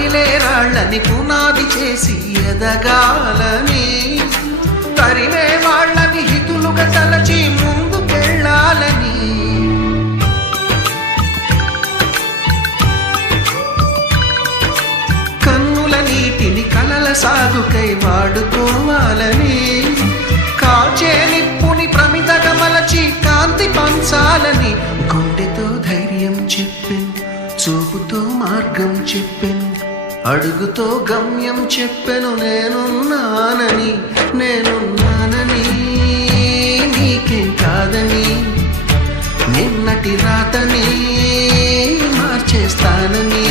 రగిలే రాళ్ళని పునాది చేసి ఎదగాలని, తరిమే వాళ్ళని హితులుగా తలచి ముందుకెళ్ళాలని, కన్నుల నీటిని కలల సాగుకై వాడుకోవాలని, కాచే నిప్పుని ప్రమిదగా మలచి కాంతి పంచాలని, గుండెతో ధైర్యం చెప్పెను, చూపుతో మార్గం చెప్పెను, అడుగుతో గమ్యం చెప్పెను. నేనున్నానని నీకేం కాదని, నిన్నటి రాతని మార్చేస్తానని.